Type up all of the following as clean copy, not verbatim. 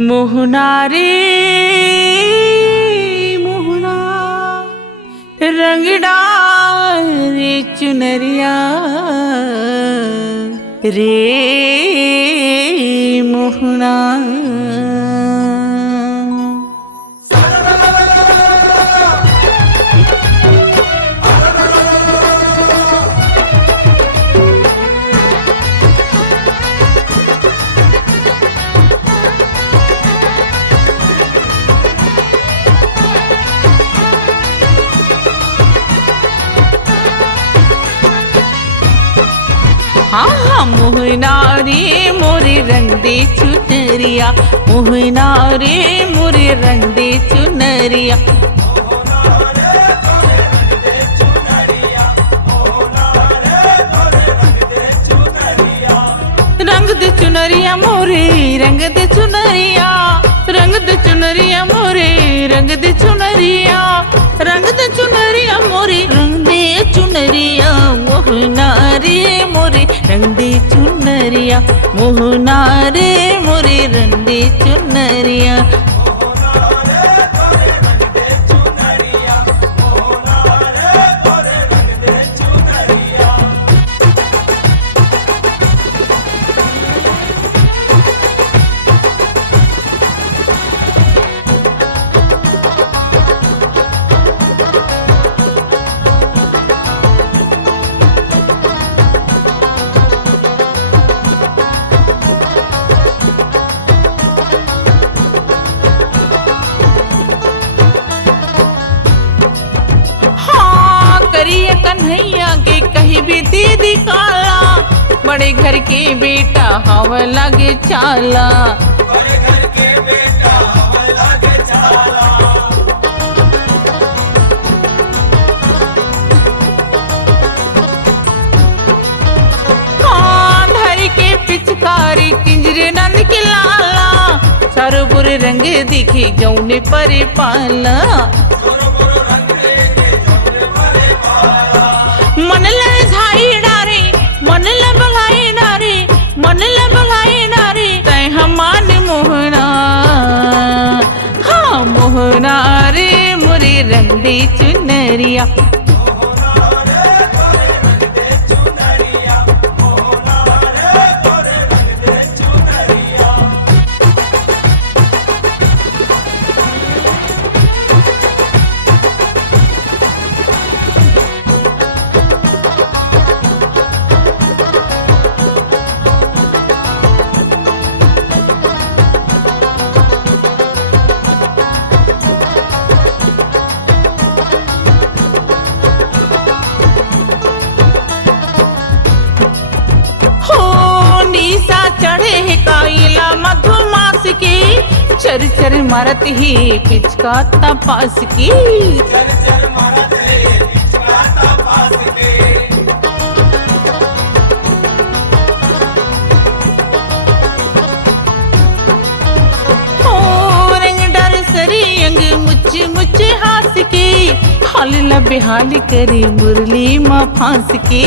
मोहना रे मोहना रंग डारे चुनरिया रे मोहना। हाँ मोहना रे मोरे रंग दे चुनरिया, मोहना रे मोरे रंग दे चुनरिया। रंग दे चुनरिया मोरे रंग दे चुनरिया, रंग दे चुनरिया मोरे रंग दे चुनरिया, रंग दे चुनरिया मोरे रंग दे चुनरिया। मोहना रे मोरे रंग दे चुनरिया, मोहना रे मोरे रंग दे चुनरिया। कन्हैया के कहीं भी दीदी काला, बड़े घर के बेटा हवा लगे चाला। बड़े घर के बेटा हवा लगे चाला। हाँ धर के पिचकारी किंजरे नंद के लाला, चारों बुरे रंग दिखे जौने परे पाला। मन ले झाई डारे मन ले बलाई डारे, मन ले बलाई डारे तय हमान मोहना। हाँ मोहना रे मोरे रंग दे चुनरिया, चढ़े है काइला मधुमास की, चर चर मारत ही पिचका तपास की। चर चर मारत ही पिचका तपास की। ओ रंग डर सरी अंग मुच मुच हास की, हाल लबे हाल करे मुरली माँ फांस की।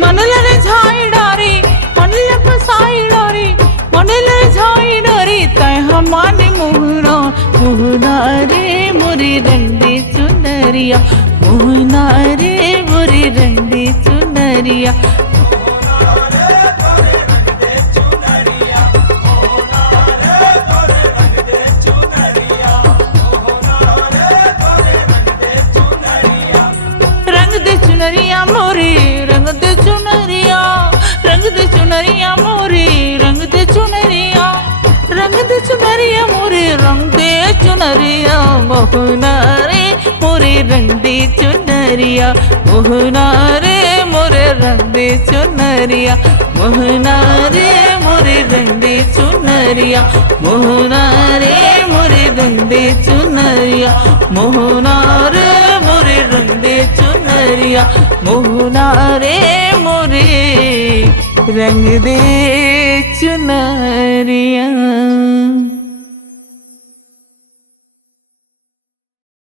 मन ले झाई डारी मन ले फसाई डारी, मन ले झाई डारी तय हमान मोहना। मोहना रे मोरे रंग दे चुनरिया, मोहना रे मोरे रंग दे चुनरिया। रंग दे चुनरिया मोरे रंग दे चुनरिया, रंग दे चुनरिया मोरे रंग दे चुनरिया, रंग दे चुनरिया मोरे रंग दे चुनरिया। मोहना रे मोरे रंग दे चुनरिया, मोहना रे मोरे रंग दे चुनरिया, मोहना रे मोरे रंग दे चुनरिया, मोहना रे मोरे रंग दे चुनरिया, मोहना रे मोरे रंग दे चुनरिया, मोहना रे मोरे रंग दे चुनरिया।